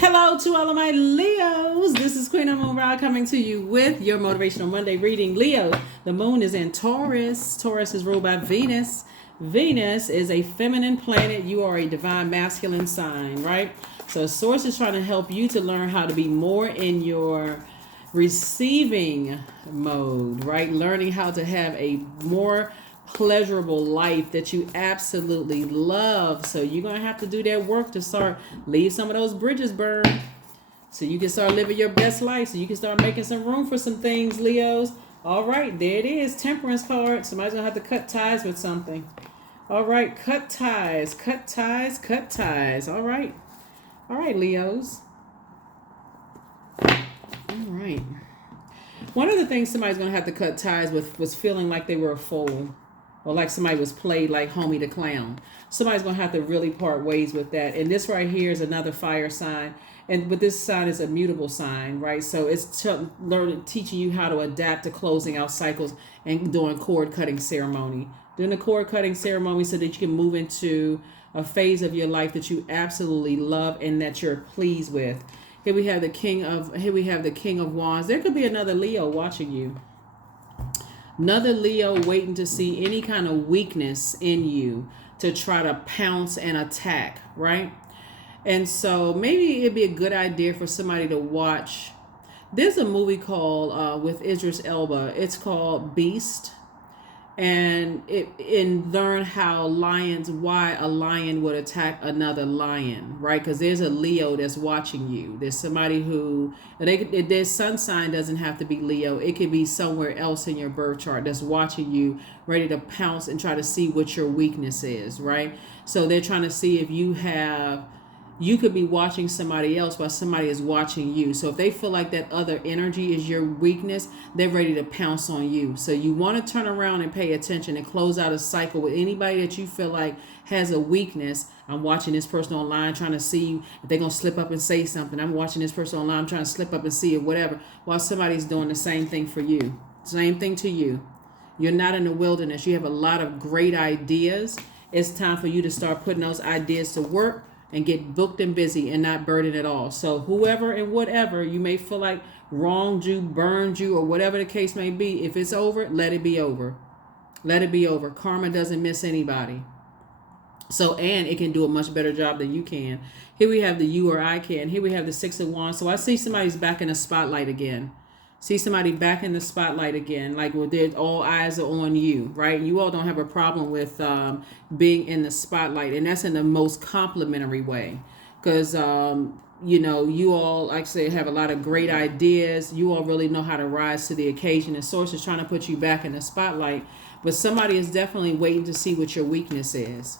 Hello to all of my Leos. This is Queen Amun Ra coming to you with your Motivational Monday reading. Leo, the moon is in Taurus. Taurus is ruled by Venus. Venus is a feminine planet. You are a divine masculine sign, right? So Source is trying to help you to learn how to be more in your receiving mode, right? Learning how to have a more pleasurable life that you absolutely love. So you're going to have to do that work to start leave some of those bridges burn so you can start living your best life, so you can start making some room for some things, Leos. All right, there it is. Temperance card. Somebody's going to have to cut ties with something. All right, cut ties, cut ties, cut ties. All right, Leos. All right. One of the things somebody's going to have to cut ties with was feeling like they were a fool, or like somebody was played like Homie the Clown. Somebody's going to have to really part ways with that. And this right here is another fire sign. But this sign is a mutable sign, right? So it's teaching you how to adapt to closing out cycles and doing cord cutting ceremony. Doing the cord cutting ceremony so that you can move into a phase of your life that you absolutely love and that you're pleased with. Here we have the King of Wands. There could be another Leo watching you. Another Leo waiting to see any kind of weakness in you to try to pounce and attack, right? And so maybe it'd be a good idea for somebody to watch. There's a movie called with Idris Elba. It's called Beast. And learn how why a lion would attack another lion, right? Because there's a Leo that's watching you. There's somebody who, their sun sign doesn't have to be Leo. It could be somewhere else in your birth chart that's watching you, ready to pounce and try to see what your weakness is, right? So they're trying to see if you could be watching somebody else while somebody is watching you. So if they feel like that other energy is your weakness, they're ready to pounce on you. So you want to turn around and pay attention and close out a cycle with anybody that you feel like has a weakness. I'm watching this person online trying to see if they're going to slip up and say something. I'm watching this person online, I'm trying to slip up and see it, whatever, while somebody's doing the same thing for you. Same thing to you. You're not in the wilderness. You have a lot of great ideas. It's time for you to start putting those ideas to work and get booked and busy and not burdened at all. So whoever and whatever you may feel like wronged you, burned you, or whatever the case may be, if it's over, let it be over. Let it be over. Karma doesn't miss anybody. So, and it can do a much better job than you can. Here we have the you or I can. Here we have the Six of Wands. So I see somebody's back in the spotlight again. See somebody back in the spotlight again, like all eyes are on you, right? You all don't have a problem with being in the spotlight, and that's in the most complimentary way, because you all, like I say, have a lot of great ideas. You all really know how to rise to the occasion, and Source is trying to put you back in the spotlight, but somebody is definitely waiting to see what your weakness is.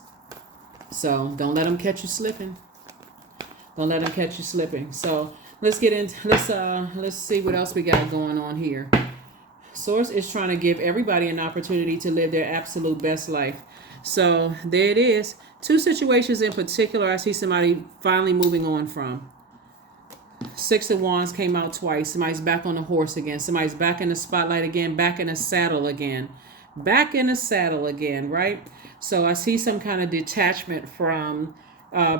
So don't let them catch you slipping. Don't let them catch you slipping. So let's get into let's see what else we got going on here. Source is trying to give everybody an opportunity to live their absolute best life. So there it is. Two situations in particular I see somebody finally moving on from. Six of Wands came out twice. Somebody's back on the horse again. Somebody's back in the spotlight again, back in the saddle again. Back in the saddle again, right? So I see some kind of detachment from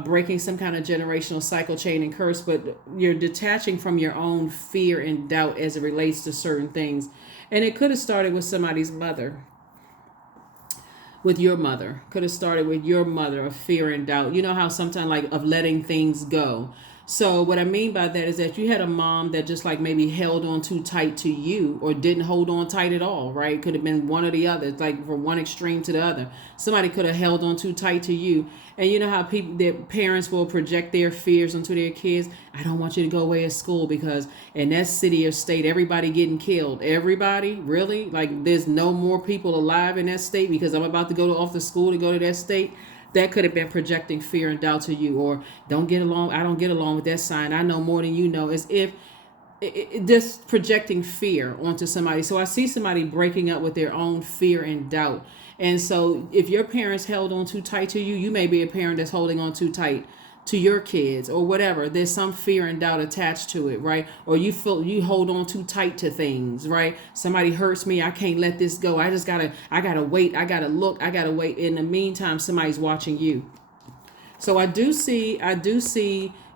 breaking some kind of generational cycle, chain, and curse, but you're detaching from your own fear and doubt as it relates to certain things. And it could have started with somebody's mother, with your mother. Could have started with your mother of fear and doubt. You know how sometimes, like, of letting things go. So what I mean by that is that you had a mom that just like maybe held on too tight to you, or didn't hold on tight at all, right? Could have been one or the other, like from one extreme to the other. Somebody could have held on too tight to you. And you know how their parents will project their fears onto their kids. I don't want you to go away at school because in that city or state, everybody getting killed. Everybody? Really? Like there's no more people alive in that state because I'm about to go off to school to go to that state? That could have been projecting fear and doubt to you, or I don't get along with that sign. I know more than you know. As if just projecting fear onto somebody. So I see somebody breaking up with their own fear and doubt. And so if your parents held on too tight to you, you may be a parent that's holding on too tight to your kids or whatever. There's some fear and doubt attached to it, right? Or you feel you hold on too tight to things, right? Somebody hurts me, I can't let this go. I gotta wait, I gotta look, I gotta wait. In the meantime, somebody's watching you. So I do see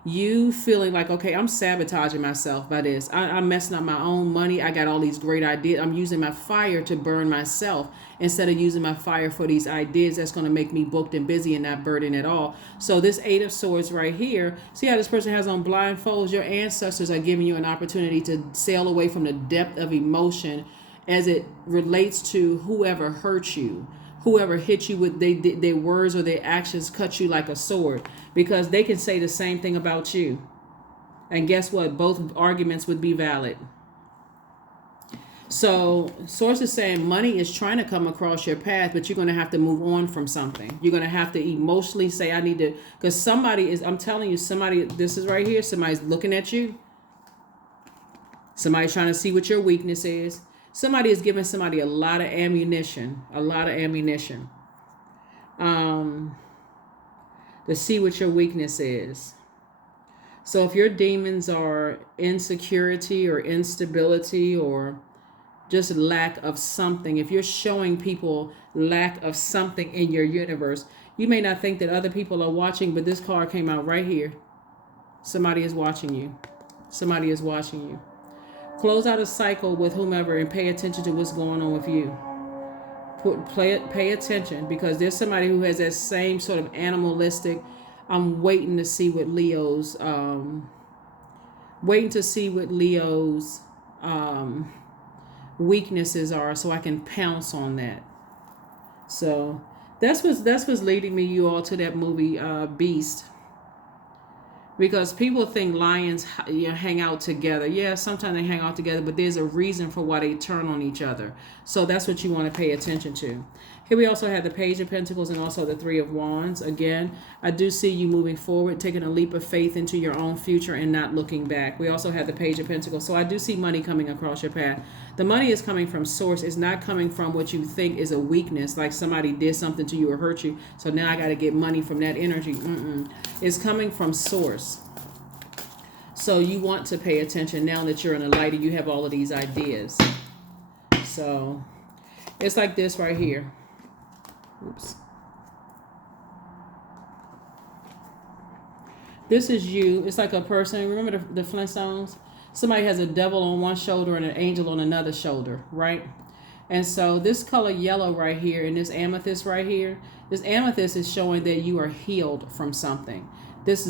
You feeling like, okay, I'm sabotaging myself by this. I'm messing up my own money. I got all these great ideas. I'm using my fire to burn myself instead of using my fire for these ideas that's going to make me booked and busy and not burden at all. So this Eight of Swords right here, see how this person has on blindfolds? Your ancestors are giving you an opportunity to sail away from the depth of emotion as it relates to whoever hurt you, whoever hit you with their words or their actions, cut you like a sword, because they can say the same thing about you. And guess what? Both arguments would be valid. So source is saying money is trying to come across your path, but you're going to have to move on from something. You're going to have to emotionally say, I need to, because somebody is, I'm telling you, somebody, this is right here, somebody's looking at you. Somebody's trying to see what your weakness is. Somebody is giving somebody a lot of ammunition, to see what your weakness is. So if your demons are insecurity or instability or just lack of something, if you're showing people lack of something in your universe, you may not think that other people are watching, but this card came out right here. Somebody is watching you. Somebody is watching you. Close out a cycle with whomever and pay attention to what's going on with you. Pay attention, because there's somebody who has that same sort of animalistic. I'm waiting to see what Leo's weaknesses are, so I can pounce on that. So that's what's leading me, you all, to that movie Beast. Because people think lions, hang out together. Yeah, sometimes they hang out together, but there's a reason for why they turn on each other. So that's what you want to pay attention to. Here we also have the Page of Pentacles and also the Three of Wands. Again, I do see you moving forward, taking a leap of faith into your own future and not looking back. We also have the Page of Pentacles. So I do see money coming across your path. The money is coming from source. It's not coming from what you think is a weakness, like somebody did something to you or hurt you, so now I got to get money from that energy. It's coming from source. So you want to pay attention now that you're in the light and you have all of these ideas. So it's like this right here. Oops. This is you. It's like a person. Remember the Flintstones? Somebody has a devil on one shoulder and an angel on another shoulder, right? And so this color yellow right here and this amethyst right here, this amethyst is showing that you are healed from something. This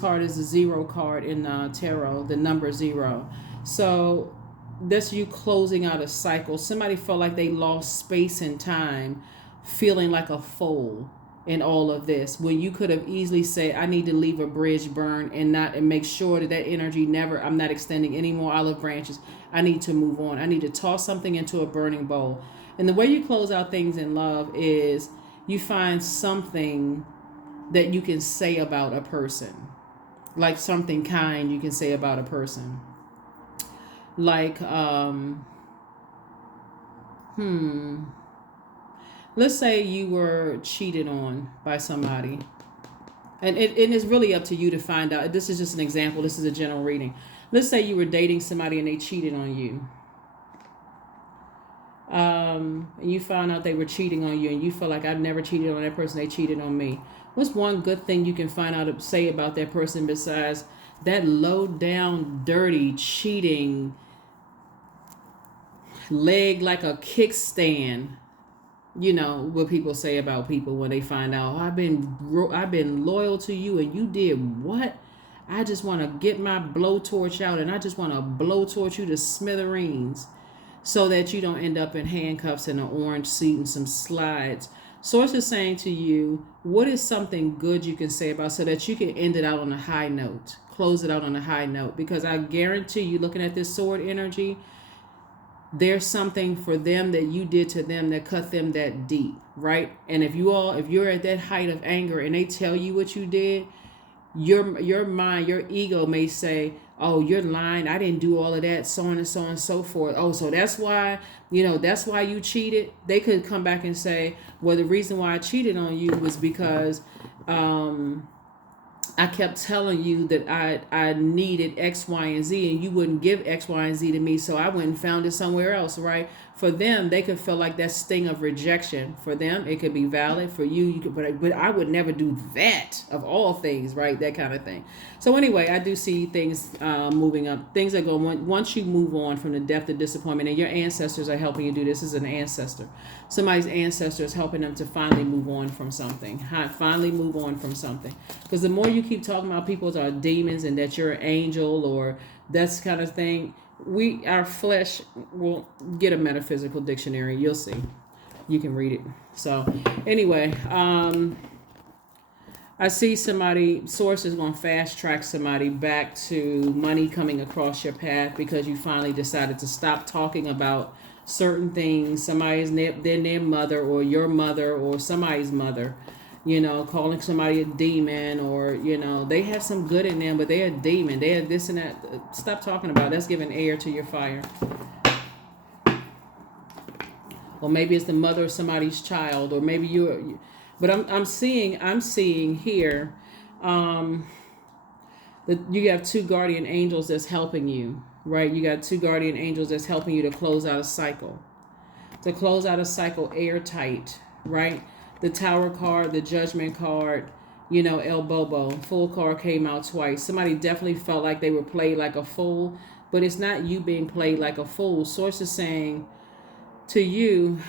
card is a 0 card in tarot, the number 0. So that's you closing out a cycle. Somebody felt like they lost space and time, feeling like a fool in all of this, when you could have easily said, I need to leave a bridge burn and make sure that energy I'm not extending any more olive branches. I need to move on. I need to toss something into a burning bowl. And the way you close out things in love is you find something that you can say about a person, like something kind you can say about a person. Like, let's say you were cheated on by somebody. And it is really up to you to find out. This is just an example. This is a general reading. Let's say you were dating somebody and they cheated on you. And you found out they were cheating on you and you feel like, I've never cheated on that person. They cheated on me. What's one good thing you can find out to say about that person besides that low down, dirty, cheating, leg like a kickstand? You know what people say about people when they find out, I've been loyal to you and you did what? I just want to get my blowtorch out and I just want to blowtorch you to smithereens so that you don't end up in handcuffs and an orange suit and some slides. Source is saying to you, what is something good you can say about, so that you can end it out on a high note, close it out on a high note? Because I guarantee you, looking at this sword energy, there's something for them that you did to them that cut them that deep, right? And if you're at that height of anger and they tell you what you did, your mind, your ego may say, oh, you're lying, I didn't do all of that, so on and so on and so forth. Oh, so that's why you cheated. They could come back and say, well, the reason why I cheated on you was because I kept telling you that I needed X, Y, and Z, and you wouldn't give X, Y, and Z to me, so I went and found it somewhere else, right? For them, they could feel like that sting of rejection. For them, it could be valid. For you, you could, but I would never do that of all things, right? That kind of thing. So anyway, I do see things moving up. Things are going, once you move on from the depth of disappointment, and your ancestors are helping you do this. Is an ancestor. Somebody's ancestor is helping them to finally move on from something. Finally move on from something. Because the more you keep talking about people are demons and that you're an angel or that's kind of thing, our flesh will get a metaphysical dictionary. You'll see. You can read it. So anyway, I see somebody, source is going to fast track somebody back to money coming across your path because you finally decided to stop talking about certain things. Somebody's their mother or your mother or somebody's mother. Calling somebody a demon or, they have some good in them, but they're a demon. They have this and that. Stop talking about it. That's giving air to your fire. Or maybe it's the mother of somebody's child, or maybe but I'm seeing here that you have two guardian angels that's helping you, right? You got two guardian angels that's helping you to close out a cycle. To close out a cycle airtight, right? The Tower card, the Judgment card, El Bobo. Fool card came out twice. Somebody definitely felt like they were played like a fool, but it's not you being played like a fool. Source is saying to you,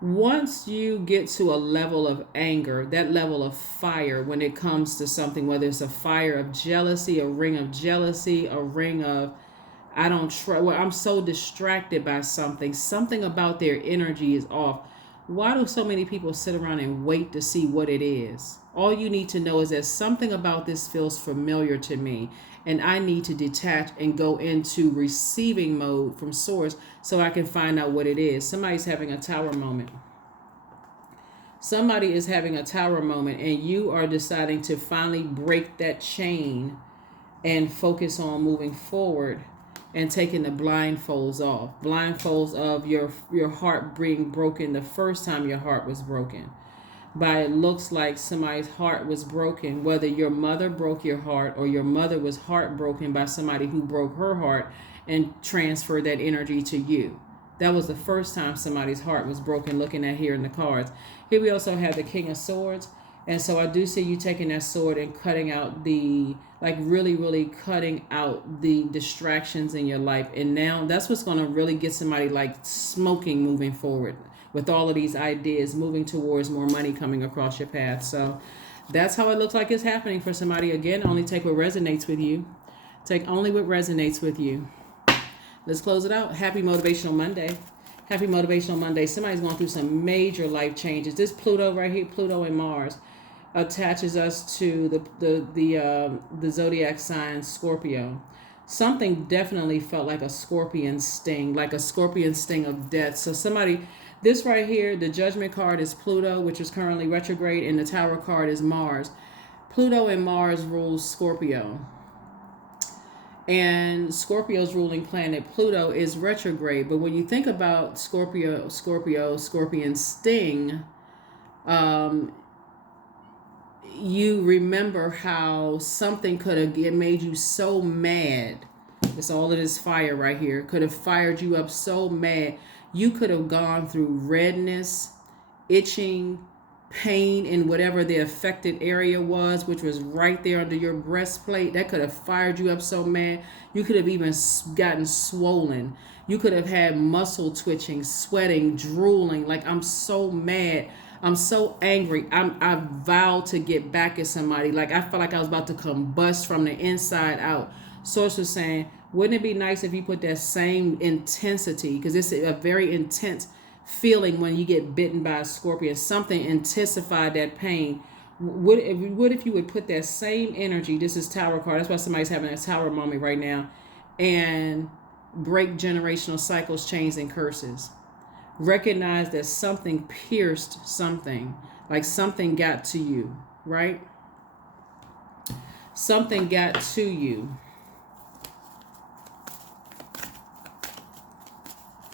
once you get to a level of anger, that level of fire when it comes to something, whether it's a fire of jealousy, a ring of jealousy, a ring of I don't trust, well, I'm so distracted by something about their energy is off. Why do so many people sit around and wait to see what it is? All you need to know is that something about this feels familiar to me, and I need to detach and go into receiving mode from source so I can find out what it is. Somebody's having a tower moment. Somebody is having a tower moment, and you are deciding to finally break that chain and focus on moving forward and taking the blindfolds off. Blindfolds of your heart being broken the first time your heart was broken. It looks like somebody's heart was broken, whether your mother broke your heart or your mother was heartbroken by somebody who broke her heart and transferred that energy to you. That was the first time somebody's heart was broken, looking at here in the cards. Here we also have the King of Swords. And so I do see you taking that sword and cutting out really, really cutting out the distractions in your life. And now that's what's going to really get somebody like smoking moving forward with all of these ideas, moving towards more money coming across your path. So that's how it looks like it's happening for somebody. Again, only take what resonates with you. Take only what resonates with you. Let's close it out. Happy Motivational Monday. Happy Motivational Monday. Somebody's going through some major life changes. This Pluto right here, Pluto and Mars, attaches us to the Zodiac sign Scorpio. Something definitely felt like a scorpion sting of death. So this right here, the Judgment card is Pluto, which is currently retrograde, and the Tower card is Mars. Pluto and Mars rules Scorpio. And Scorpio's ruling planet Pluto is retrograde. But when you think about Scorpion sting, you remember how something could have made you so mad. It's all of this fire right here. Could have fired you up so mad. You could have gone through redness, itching, pain in whatever the affected area was, which was right there under your breastplate. That could have fired you up so mad. You could have even gotten swollen. You could have had muscle twitching, sweating, drooling. Like, I'm so mad. I'm so angry. I vowed to get back at somebody. Like, I felt like I was about to combust from the inside out. Source was saying, wouldn't it be nice if you put that same intensity, because it's a very intense feeling when you get bitten by a scorpion. Something intensified that pain. What if you would put that same energy, this is Tower card, that's why somebody's having a Tower moment right now, and break generational cycles, chains, and curses. Recognize that something pierced something, like something got to you, right? Something got to you.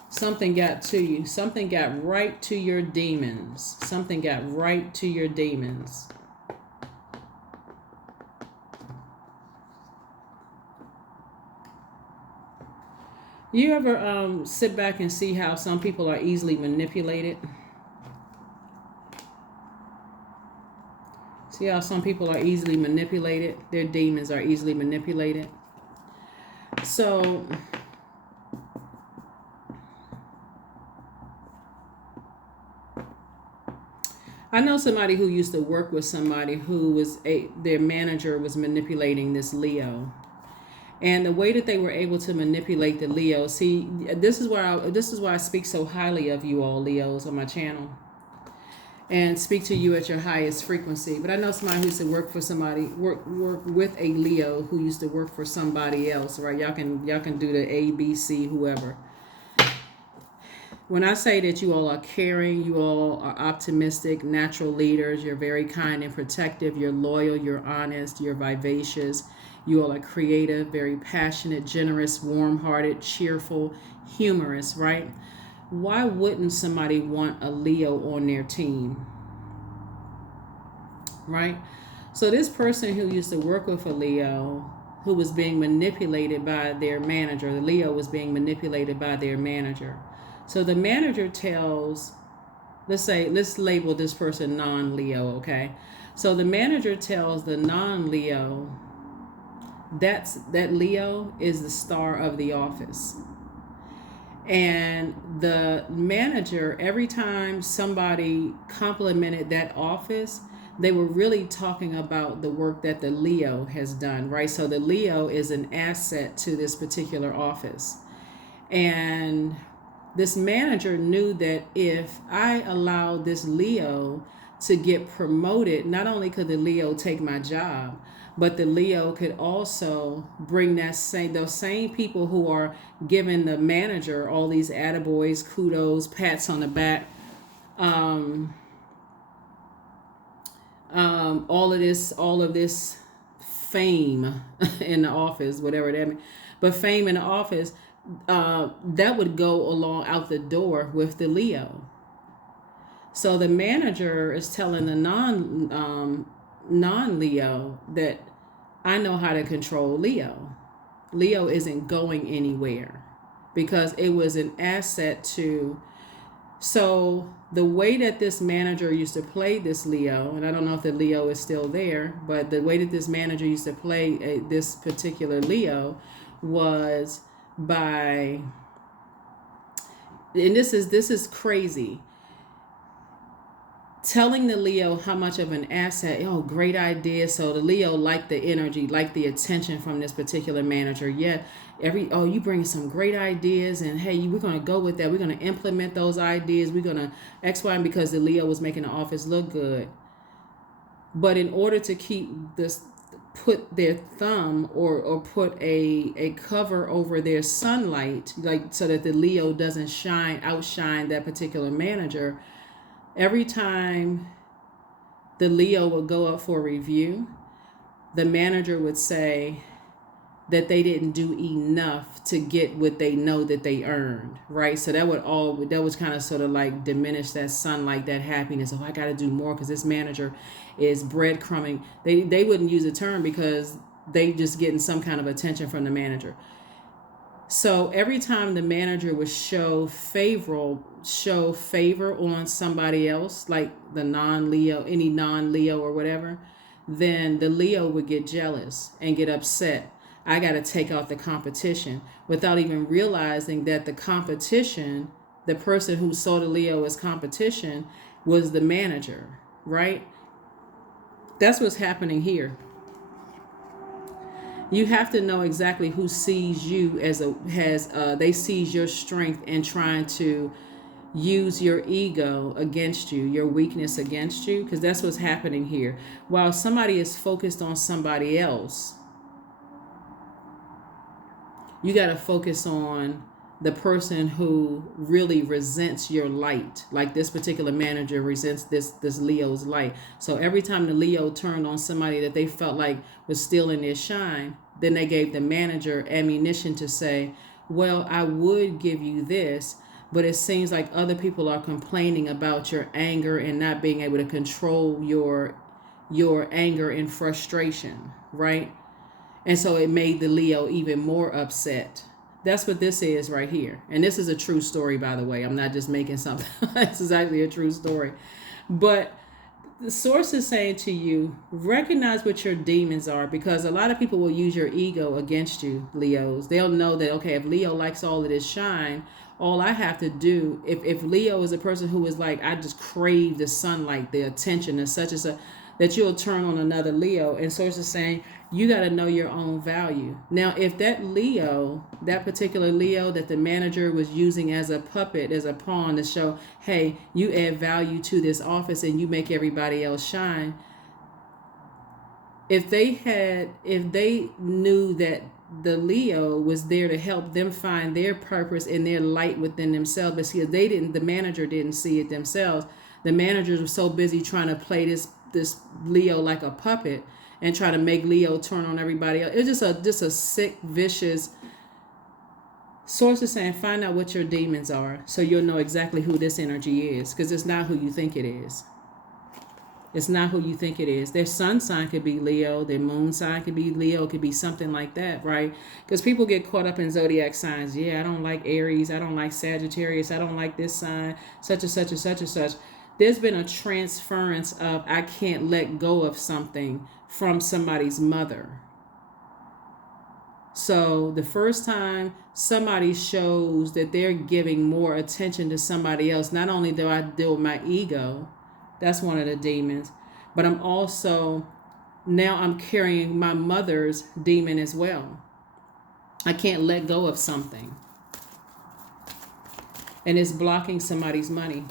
Something got to you. Something got right to your demons. Something got right to your demons. You ever sit back and see how some people are easily manipulated? See how some people are easily manipulated? Their demons are easily manipulated. So I know somebody who used to work with somebody who was their manager was manipulating this Leo. And the way that they were able to manipulate the Leo, see, this is why I speak so highly of you all Leos on my channel, and speak to you at your highest frequency. But I know somebody who used to work for somebody, work with a Leo who used to work for somebody else, right? Y'all can do the A, B, C, whoever. When I say that you all are caring, you all are optimistic, natural leaders, you're very kind and protective, you're loyal, you're honest, you're vivacious, you all are creative, very passionate, generous, warm-hearted, cheerful, humorous, right? Why wouldn't somebody want a Leo on their team? Right? So this person who used to work with a Leo who was being manipulated by their manager, the Leo was being manipulated by their manager. So the manager tells, let's label this person non-Leo, okay? So the manager tells the non-Leo that Leo is the star of the office. And the manager, every time somebody complimented that office, they were really talking about the work that the Leo has done, right? So the Leo is an asset to this particular office. And this manager knew that if I allowed this Leo to get promoted, not only could the Leo take my job, but the Leo could also bring those same people who are giving the manager all these attaboys, kudos, pats on the back, all of this fame in the office, whatever that means. But fame in the office, that would go along out the door with the Leo. So the manager is telling the non-Leo that I know how to control Leo. Leo isn't going anywhere because it was an asset to. So the way that this manager used to play this Leo, and I don't know if the Leo is still there, but the way that this manager used to play this particular Leo was by, and this is crazy, telling the Leo how much of an asset, oh, great idea. So the Leo liked the energy, liked the attention from this particular manager. Yeah, you bring some great ideas, and hey, we're going to go with that. We're going to implement those ideas. We're going to X, Y, and because the Leo was making the office look good. But in order to keep this, put their thumb or put a cover over their sunlight, like so that the Leo doesn't outshine that particular manager. Every time the Leo would go up for review, the manager would say that they didn't do enough to get what they know that they earned, right? So that was kind of sort of like diminish that sunlight, that happiness. Oh, I got to do more because this manager is breadcrumbing. They wouldn't use the term because they just getting some kind of attention from the manager. So every time the manager would show favor on somebody else, like the non-Leo, any non-Leo or whatever, then the Leo would get jealous and get upset. I got to take out the competition without even realizing that the competition, the person who saw the Leo as competition, was the manager, right? That's what's happening here. You have to know exactly who sees you they sees your strength and trying to use your ego against you, your weakness against you, because that's what's happening here. While somebody is focused on somebody else, you got to focus on the person who really resents your light. Like this particular manager resents this Leo's light. So every time the Leo turned on somebody that they felt like was stealing their shine, then they gave the manager ammunition to say, well, I would give you this, but it seems like other people are complaining about your anger and not being able to control your anger and frustration, right? And so it made the Leo even more upset. That's what this is right here. And this is a true story, by the way. I'm not just making something. This is actually a true story. But the source is saying to you, recognize what your demons are, because a lot of people will use your ego against you, Leos. They'll know that, okay, if Leo likes all of this shine, all I have to do, if Leo is a person who is like, I just crave the sunlight, the attention and such, that you'll turn on another Leo. And source is saying, you got to know your own value. Now, if that Leo, that particular Leo that the manager was using as a puppet, as a pawn to show, hey, you add value to this office and you make everybody else shine. If they knew that the Leo was there to help them find their purpose and their light within themselves, but see, the manager didn't see it themselves. The managers were so busy trying to play this Leo like a puppet and try to make Leo turn on everybody else. It's just a sick, vicious. Source is saying, find out what your demons are so you'll know exactly who this energy is, because it's not who you think it is. It's not who you think it is. Their sun sign could be Leo. Their moon sign could be Leo. It could be something like that, right? Because people get caught up in zodiac signs. Yeah, I don't like Aries. I don't like Sagittarius. I don't like this sign, such and such and such and such. There's been a transference of, I can't let go of something from somebody's mother. So the first time somebody shows that they're giving more attention to somebody else, not only do I deal with my ego, that's one of the demons, but now I'm carrying my mother's demon as well. I can't let go of something. And it's blocking somebody's money.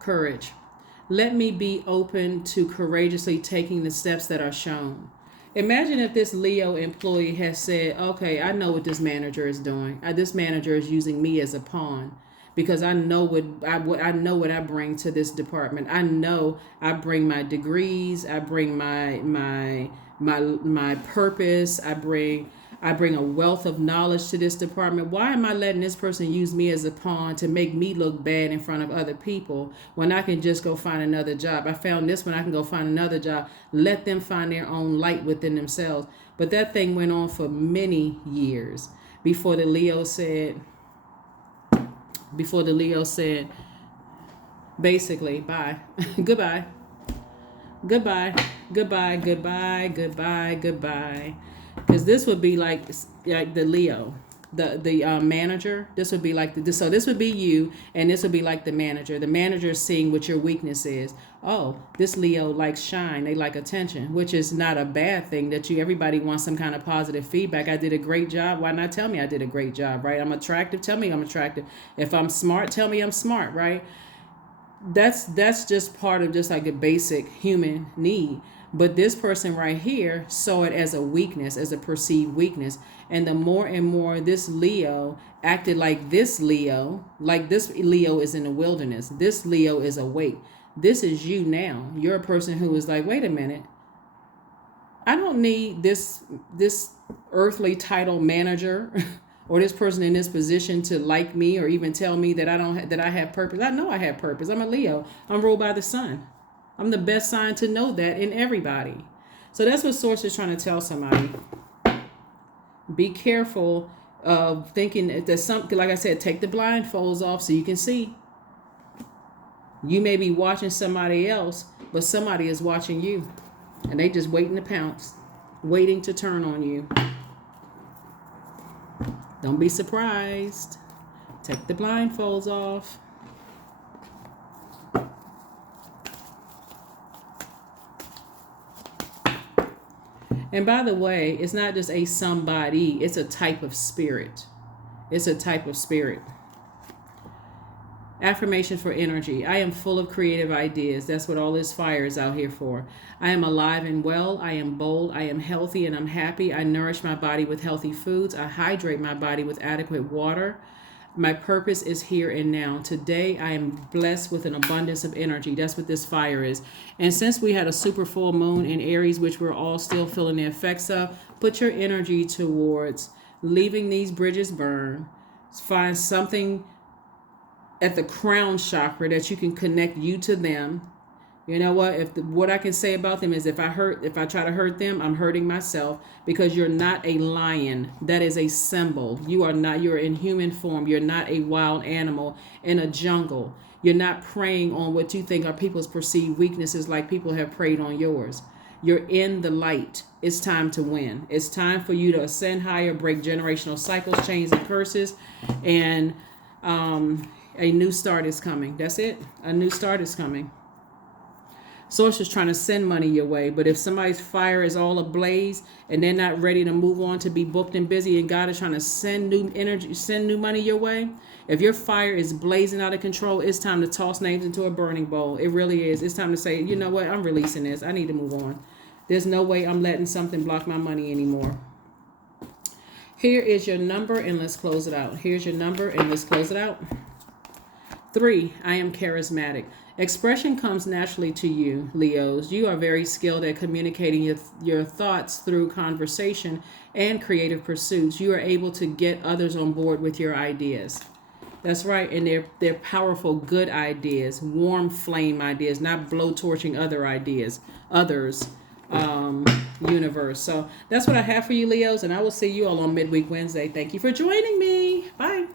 Courage. Let me be open to courageously taking the steps that are shown. Imagine if this Leo employee has said, okay, I know what this manager is doing. This manager is using me as a pawn because I know what I bring to this department. I know I bring my degrees. I bring my purpose. I bring a wealth of knowledge to this department. Why am I letting this person use me as a pawn to make me look bad in front of other people when I can just go find another job? I found this one, I can go find another job. Let them find their own light within themselves. But that thing went on for many years before the Leo said, basically, bye. Goodbye. Goodbye. Goodbye. Goodbye. Goodbye. Goodbye. Because this would be like the Leo, the manager. This would be like so this would be you, and this would be like the manager. The manager is seeing what your weakness is. Oh, this Leo likes shine. They like attention, which is not a bad thing. Everybody wants some kind of positive feedback. I did a great job. Why not tell me I did a great job, right? I'm attractive. Tell me I'm attractive. If I'm smart, tell me I'm smart, right? That's just part of just like a basic human need. But this person right here saw it as a weakness, as a perceived weakness. And the more and more this Leo acted like this Leo is in the wilderness. This Leo is awake. This is you now. You're a person who is like, wait a minute. I don't need this earthly title manager or this person in this position to like me or even tell me that I have purpose. I know I have purpose. I'm a Leo. I'm ruled by the sun. I'm the best sign to know that in everybody. So that's what Source is trying to tell somebody. Be careful of thinking that there's something, like I said, take the blindfolds off so you can see. You may be watching somebody else, but somebody is watching you. And they just waiting to pounce, waiting to turn on you. Don't be surprised. Take the blindfolds off. And by the way, it's not just a somebody, it's a type of spirit. It's a type of spirit. Affirmation for energy. I am full of creative ideas. That's what all this fire is out here for. I am alive and well. I am bold. I am healthy and I'm happy. I nourish my body with healthy foods. I hydrate my body with adequate water. My purpose is here and now. Today, I am blessed with an abundance of energy. That's what this fire is. And since we had a super full moon in Aries, which we're all still feeling the effects of, put your energy towards leaving these bridges burn. Find something at the crown chakra that you can connect you to them. You know what? What I can say about them is if I try to hurt them, I'm hurting myself, because you're not a lion. That is a symbol. You are not. You're in human form. You're not a wild animal in a jungle. You're not preying on what you think are people's perceived weaknesses like people have preyed on yours. You're in the light. It's time to win. It's time for you to ascend higher, break generational cycles, chains, and curses, and a new start is coming. That's it. A new start is coming. Source is trying to send money your way, but if somebody's fire is all ablaze and they're not ready to move on, to be booked and busy, and God is trying to send new energy, send new money your way, if your fire is blazing out of control, it's time to toss names into a burning bowl. It really is. It's time to say, you know what, I'm releasing this. I need to move on. There's no way I'm letting something block my money anymore. Here is your number, and let's close it out. Here's your number, and let's close it out. 3, I am charismatic. Expression comes naturally to you, Leos. You are very skilled at communicating your thoughts through conversation and creative pursuits. You are able to get others on board with your ideas. That's right, and they're powerful, good ideas, warm flame ideas, not blowtorching others, universe. So that's what I have for you, Leos, and I will see you all on Midweek Wednesday. Thank you for joining me. Bye.